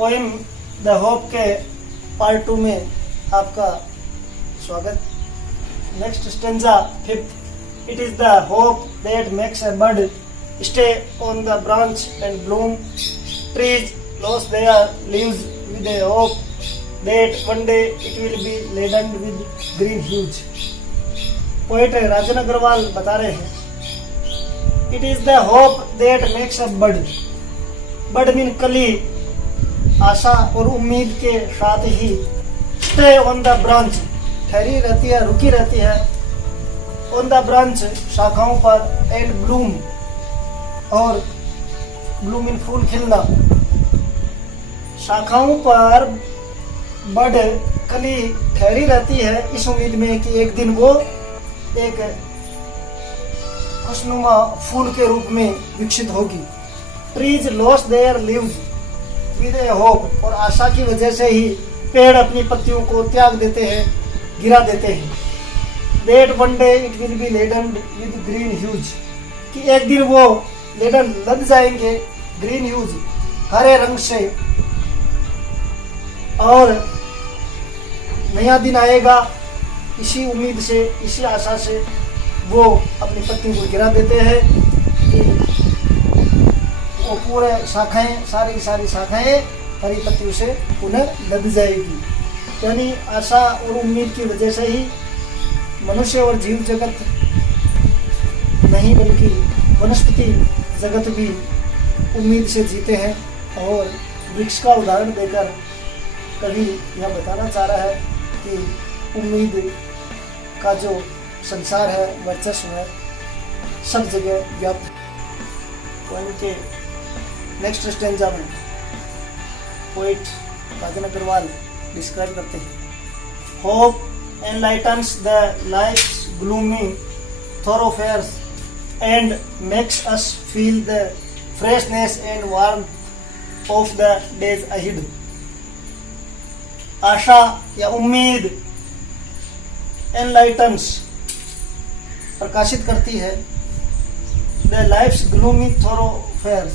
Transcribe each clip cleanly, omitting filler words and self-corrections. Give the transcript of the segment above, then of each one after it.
Poem the hope के part 2 में आपका स्वागत। Next stanza 5th। It is the hope that makes a bird stay on the branch and Bloom, trees loss there leaves with a hope that one day it will be laden with green hues। Poet Rajan Agrawal बता रहे हैं, it is the hope that makes a bird. Bird mean कली, आशा और उम्मीद के साथ ही स्टे ऑन द ब्रांच, ठहरी रहती है, रुकी रहती है, ऑन द ब्रांच शाखाओं पर, एंड ब्लूम और ब्लूम इन फूल खिलना। शाखाओं पर बर्ड कली ठहरी रहती है इस उम्मीद में कि एक दिन वो एक खुशनुमा फूल के रूप में विकसित होगी। Trees loss there leaves with a hope, और आशा की वजह से ही पेड़ अपनी पत्तियों को त्याग देते हैं, गिरा देते हैं। That one day it will be laden with green hues, कि एक दिन वो लेडन लद जाएंगे ग्रीन ह्यूज, हरे रंग से, और नया दिन आएगा। इसी उम्मीद से, इसी आशा से वो अपनी पत्तियों को गिरा देते हैं कि वो पूरे शाखाएं, सारी शाखाएं हरी पत्तियों से पुनः लद जाएगी। यानी आशा और उम्मीद की वजह से ही मनुष्य और जीव जगत नहीं बल्कि वनस्पति जगत भी उम्मीद से जीते हैं। और वृक्ष का उदाहरण देकर कवि यह बताना चाह रहा है कि उम्मीद का जो संसार है, वर्चस्व है, सब जगह व्याप्त है। पोएम के नेक्स्ट स्टेंजा में पोएट राजन अग्रवाल डिस्क्राइब करते हैं, hope enlightens the life's gloomy thoroughfares and makes us feel the freshness and warmth of the days ahead। आशा या उम्मीद एनलाइटन्स प्रकाशित करती है, द लाइफ्स ग्लूमी थोरोफेयर्स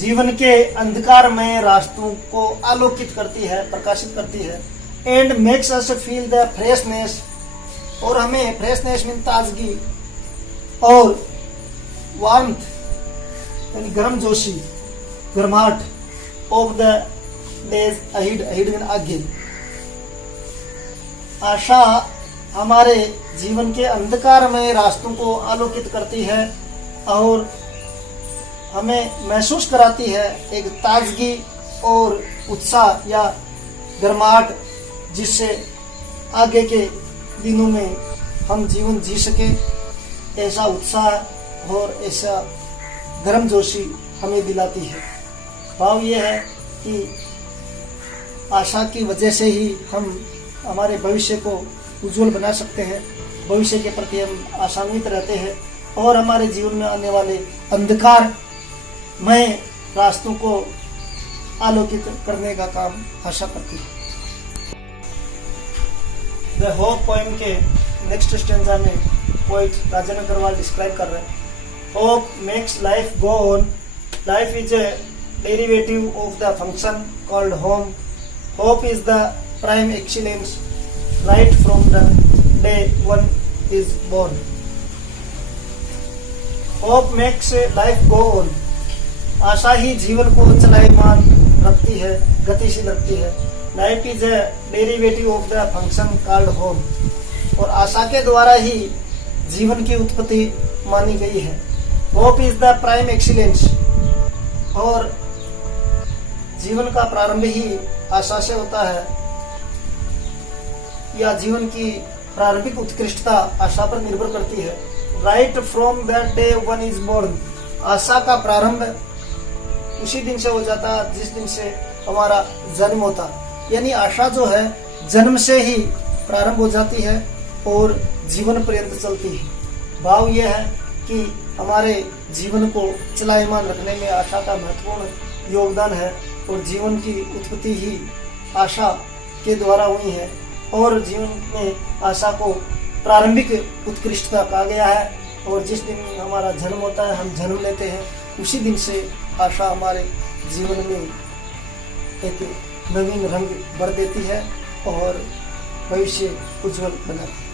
जीवन के अंधकारमय रास्तों को आलोकित करती है, प्रकाशित करती है, and makes us feel the freshness, और हमें फ्रेशनेस मीन ताजगी, और वार्मथ यानी गर्मजोशी, गर्माहट, of the days ahead, ahead mean आगे। आशा हमारे जीवन के अंधकारमय रास्तों को आलोकित करती है और हमें महसूस कराती है एक ताजगी और उत्साह या गर्माहट, जिससे आगे के दिनों में हम जीवन जी सके। ऐसा उत्साह और ऐसा गर्मजोशी हमें दिलाती है। भाव ये है कि आशा की वजह से ही हम हमारे भविष्य को उज्जवल बना सकते हैं, भविष्य के प्रति हम आशान्वित रहते हैं और हमारे जीवन में आने वाले अंधकारमय रास्तों को आलोकित करने का काम आशा करती है। द होप पोएम के नेक्स्ट स्टेंजा में पोएट राजन अग्रवाल डिस्क्राइब कर रहे हैं, hope makes life go on, life is a derivative of the function called home, hope is the prime excellence right from the day one is born। hope makes life go on, आशा ही जीवन को चलायमान रखती है, गतिशील रखती है। Life is a derivative of the function called home, और आशा के द्वारा ही जीवन की उत्पत्ति मानी गई है। Hope is the prime excellence, और जीवन का प्रारंभ ही आशा से होता है, या जीवन की प्रारंभिक उत्कृष्टता आशा पर निर्भर करती है। Right from that day one is born, आशा का प्रारंभ उसी दिन से हो जाता जिस दिन से हमारा जन्म होता। यानी आशा जो है जन्म से ही प्रारंभ हो जाती है और जीवन पर्यंत चलती है। भाव यह है कि हमारे जीवन को चलायमान रखने में आशा का महत्वपूर्ण योगदान है, और जीवन की उत्पत्ति ही आशा के द्वारा हुई है, और जीवन में आशा को प्रारंभिक उत्कृष्टता कहा गया है। और जिस दिन हमारा जन्म होता है, हम जन्म लेते हैं, उसी दिन से आशा हमारे जीवन में एक नवीन रंग भर देती है और भविष्य उज्जवल बनाती है।